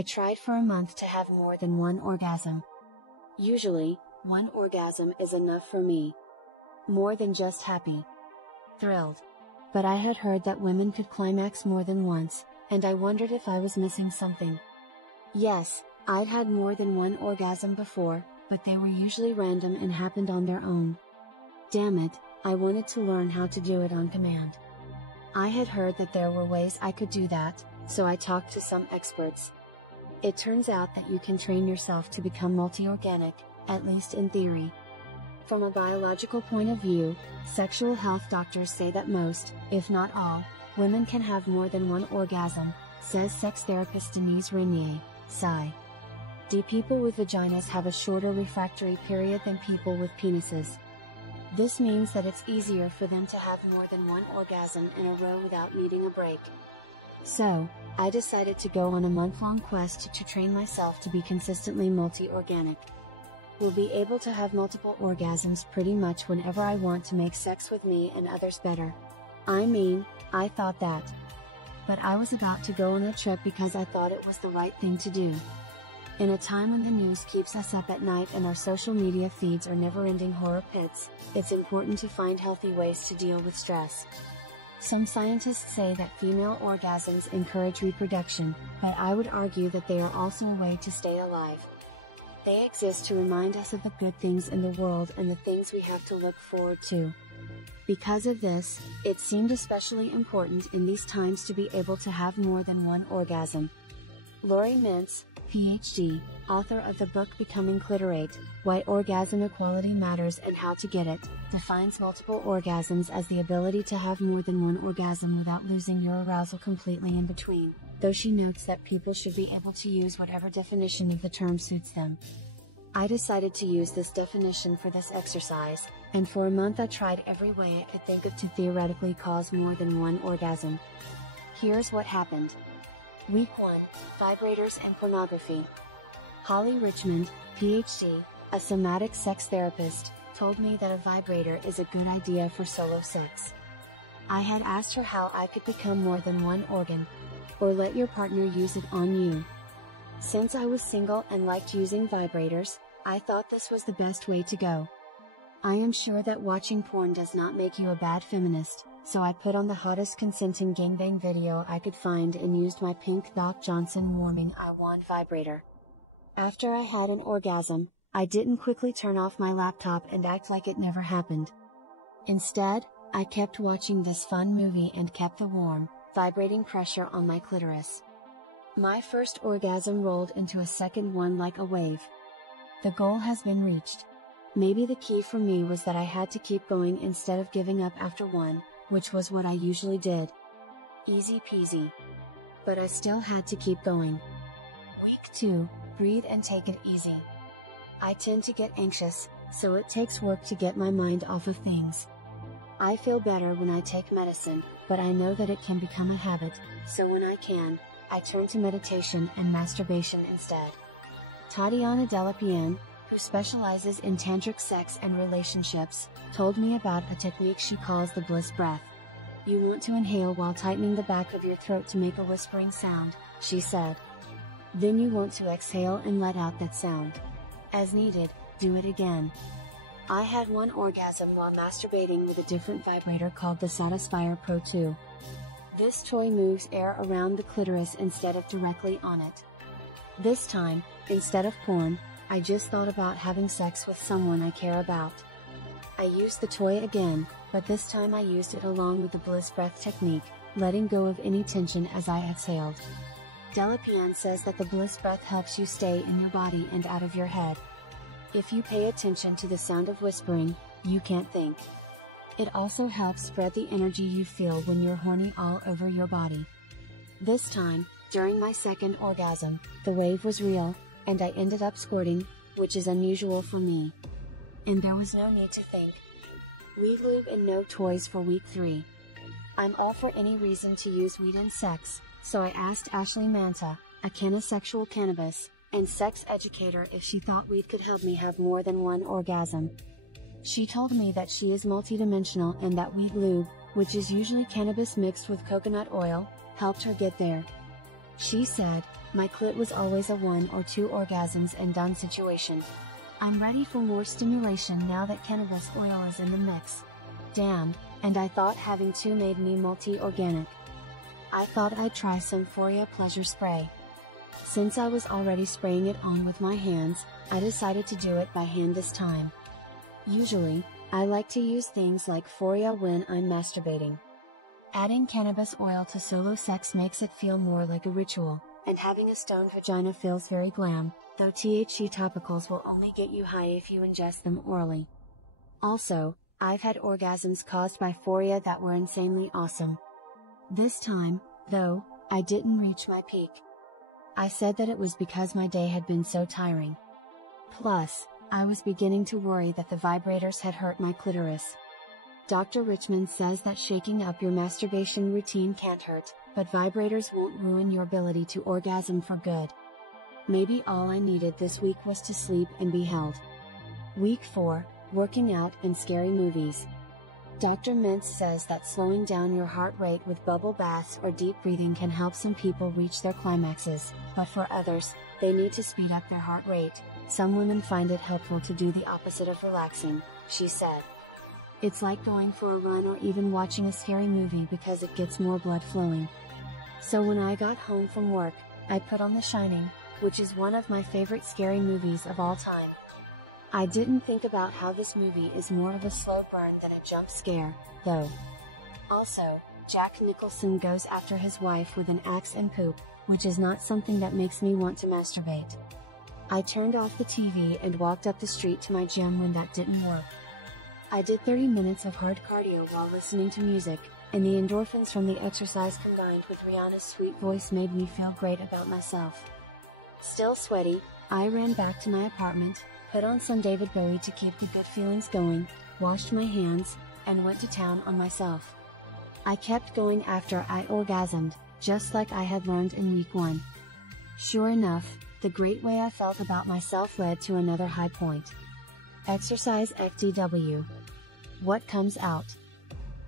I tried for a month to have more than one orgasm. Usually, one orgasm is enough for me. More than just happy. Thrilled. But I had heard that women could climax more than once, and I wondered if I was missing something. Yes, I'd had more than one orgasm before, but they were usually random and happened on their own. Damn it, I wanted to learn how to do it on command. I had heard that there were ways I could do that, so I talked to some experts. It turns out that you can train yourself to become multi-organic, at least in theory. From a biological point of view, sexual health doctors say that most, if not all, women can have more than one orgasm, says sex therapist Denise Renier, Psy. D. People with vaginas have a shorter refractory period than people with penises. This means that it's easier for them to have more than one orgasm in a row without needing a break. So, I decided to go on a month-long quest to train myself to be consistently multi-organic. Will be able to have multiple orgasms pretty much whenever I want to make sex with me and others better. I mean, I thought that. But I was about to go on a trip because I thought it was the right thing to do. In a time when the news keeps us up at night and our social media feeds are never-ending horror pits, it's important to find healthy ways to deal with stress. Some scientists say that female orgasms encourage reproduction, but I would argue that they are also a way to stay alive. They exist to remind us of the good things in the world and the things we have to look forward to. Because of this, it seemed especially important in these times to be able to have more than one orgasm. Lori Mintz, PhD, author of the book Becoming Clitorate, Why Orgasm Equality Matters and How to Get It, defines multiple orgasms as the ability to have more than one orgasm without losing your arousal completely in between, though she notes that people should be able to use whatever definition of the term suits them. I decided to use this definition for this exercise, and for a month I tried every way I could think of to theoretically cause more than one orgasm. Here's what happened. Week 1, Vibrators and Pornography. Holly Richmond, PhD, a somatic sex therapist, told me that a vibrator is a good idea for solo sex. I had asked her how I could become more than one organ, or let your partner use it on you. Since I was single and liked using vibrators, I thought this was the best way to go. I am sure that watching porn does not make you a bad feminist, so I put on the hottest consenting gangbang video I could find and used my pink Doc Johnson warming I wand vibrator. After I had an orgasm, I didn't quickly turn off my laptop and act like it never happened. Instead, I kept watching this fun movie and kept the warm, vibrating pressure on my clitoris. My first orgasm rolled into a second one like a wave. The goal has been reached. Maybe the key for me was that I had to keep going instead of giving up after one, which was what I usually did. Easy peasy. But I still had to keep going. Week 2, breathe and take it easy. I tend to get anxious, so it takes work to get my mind off of things. I feel better when I take medicine, but I know that it can become a habit, so when I can, I turn to meditation and masturbation instead. Tatiana Delapienne, who specializes in tantric sex and relationships, told me about a technique she calls the bliss breath. You want to inhale while tightening the back of your throat to make a whispering sound, she said. Then you want to exhale and let out that sound. As needed, do it again. I had one orgasm while masturbating with a different vibrator called the Satisfyer Pro 2. This toy moves air around the clitoris instead of directly on it. This time, instead of porn, I just thought about having sex with someone I care about. I used the toy again, but this time I used it along with the bliss breath technique, letting go of any tension as I exhaled. Delapienne says that the bliss breath helps you stay in your body and out of your head. If you pay attention to the sound of whispering, you can't think. It also helps spread the energy you feel when you're horny all over your body. This time, during my second orgasm, the wave was real, and I ended up squirting, which is unusual for me. And there was no need to think. Weed lube and no toys for week 3. I'm all for any reason to use weed in sex, so I asked Ashley Manta, a canosexual cannabis and sex educator, if she thought weed could help me have more than one orgasm. She told me that she is multidimensional and that weed lube, which is usually cannabis mixed with coconut oil, helped her get there. She said, "My clit was always a 1 or 2 orgasms and done situation. I'm ready for more stimulation now that cannabis oil is in the mix. Damn, and I thought having 2 made me multi-organic. I thought I'd try some Foria pleasure spray. Since I was already spraying it on with my hands, I decided to do it by hand this time. Usually, I like to use things like Foria when I'm masturbating. Adding cannabis oil to solo sex makes it feel more like a ritual, and having a stoned vagina feels very glam, though THC topicals will only get you high if you ingest them orally. Also, I've had orgasms caused by Foria that were insanely awesome. This time, though, I didn't reach my peak. I said that it was because my day had been so tiring. Plus, I was beginning to worry that the vibrators had hurt my clitoris. Dr. Richmond says that shaking up your masturbation routine can't hurt, but vibrators won't ruin your ability to orgasm for good. Maybe all I needed this week was to sleep and be held. Week 4, working out and scary movies. Dr. Mintz says that slowing down your heart rate with bubble baths or deep breathing can help some people reach their climaxes, but for others, they need to speed up their heart rate. Some women find it helpful to do the opposite of relaxing, she said. It's like going for a run or even watching a scary movie because it gets more blood flowing. So when I got home from work, I put on The Shining, which is one of my favorite scary movies of all time. I didn't think about how this movie is more of a slow burn than a jump scare, though. Also, Jack Nicholson goes after his wife with an axe and poop, which is not something that makes me want to masturbate. I turned off the TV and walked up the street to my gym when that didn't work. I did 30 minutes of hard cardio while listening to music, and the endorphins from the exercise combined with Rihanna's sweet voice made me feel great about myself. Still sweaty, I ran back to my apartment, put on some David Bowie to keep the good feelings going, washed my hands, and went to town on myself. I kept going after I orgasmed, just like I had learned in week 1. Sure enough, the great way I felt about myself led to another high point. Exercise FDW. What comes out?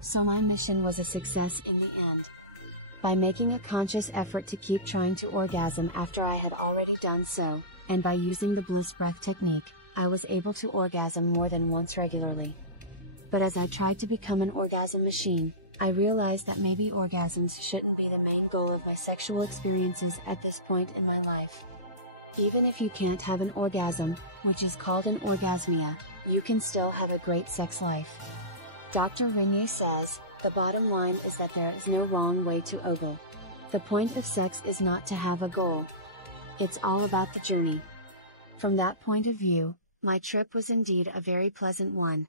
So my mission was a success in the end. By making a conscious effort to keep trying to orgasm after I had already done so, and by using the bliss breath technique, I was able to orgasm more than once regularly. But as I tried to become an orgasm machine, I realized that maybe orgasms shouldn't be the main goal of my sexual experiences at this point in my life. Even if you can't have an orgasm, which is called an orgasmia, you can still have a great sex life. Dr. Renier says, the bottom line is that there is no wrong way to ogle. The point of sex is not to have a goal. It's all about the journey. From that point of view, my trip was indeed a very pleasant one.